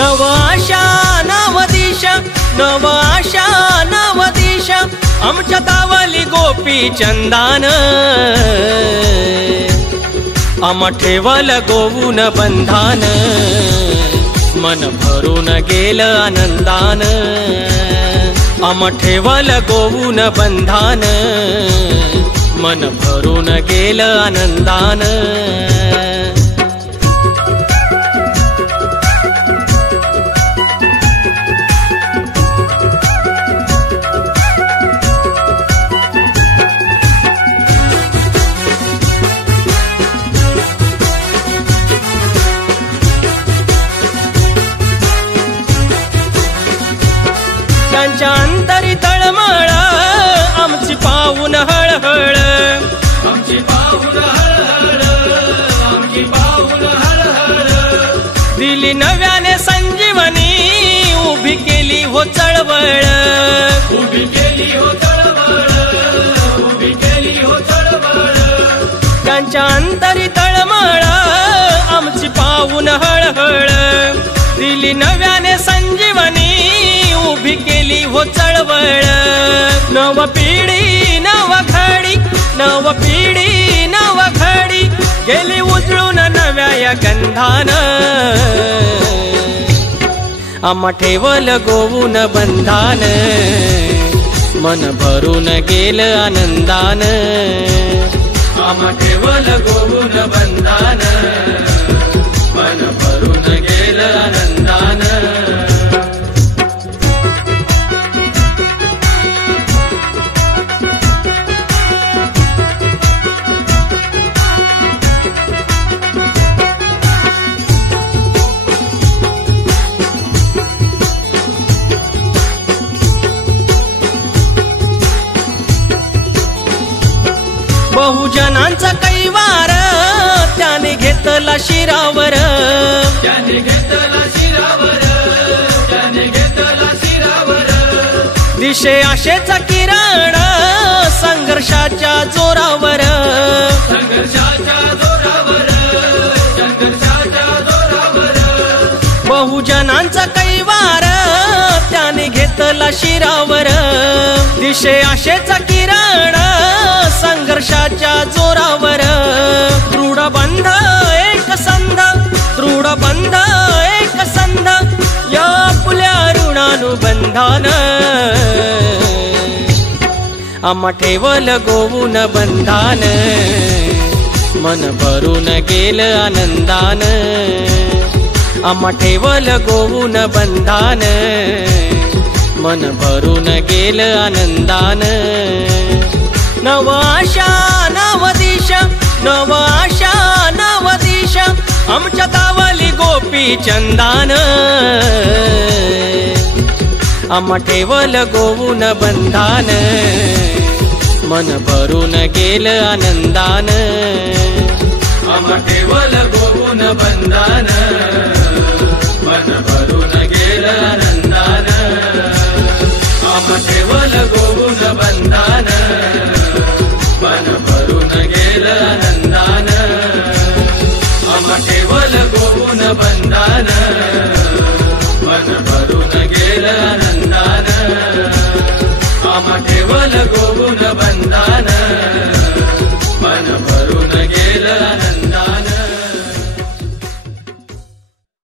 नव आशा नव दिशा, नव आशा नव दिशा, आमच्या गावाली गोपी चंदान आम्हा ठेवल गोवून बंधान, मन भरून गेलं आनंदान आम्हा ठेवल गोवून बंधान, मन भरून गेलं आनंदान। त्यांच्या अंतरी तळमळ आमची पाहून हळहळ, आमची पाहून हळहळ, आमची पाहून हळहळ, दिली नव्याने संजीवनी, उभी केली हो चळवळ, उभी केली हो चळवळ, उभी केली हो चळवळ। त्यांच्या अंतरी तळमळ आमची पाहून हळहळ, दिली नव्याने संजीवनी, उभी केली हो चळवळ। नव पिढी नव घडी, नव पिढी नव घडी, गेली उजळून नव्या या गंधान आम्हा ठेवल गोवून बंधान, मन भरून गेलं आनंदान आम्हा ठेवल गोवून बंधान, मन भरून गेलं आनंदान। बहुजनांचा कैवार त्याने घेतला शिरावर, त्याने घेतला शिरावर, त्याने घेतला शिरावर, दिशे आशेचा किरण संघर्षाच्या जोरावर, संघर्षाच्या जोरावर, संघर्षाच्या जोरावर। बहुजनांचा कैवार त्याने घेतला शिरावर, दिशे आशेचा किरण संघर्षाच्या जोरावर। दृढ बंध एक संध, दृढ बंध एक संध, या आपल्या ऋणानुबंधान आम्हा ठेवल गोवून बंधान, मन भरून गेलं आनंदान आम्हा ठेवल गोवून बंधान, मन भरून गेलं आनंदान। नव आशा नव दिशा, नव आशा नव दिशा, आमच्या गावाली गोपी चंदान आम्हा ठेवल गोवून बंधान, मन भरून गेलं आनंदान आम्हा ठेवल गोवून बंधान, मन भरून गेलं आनंदान आम्हा ठेवल गोवून बंधान, मन भरून गेलं आनंदान आम्हा ठेवल गोवून बंधान, मन भरून गेलं।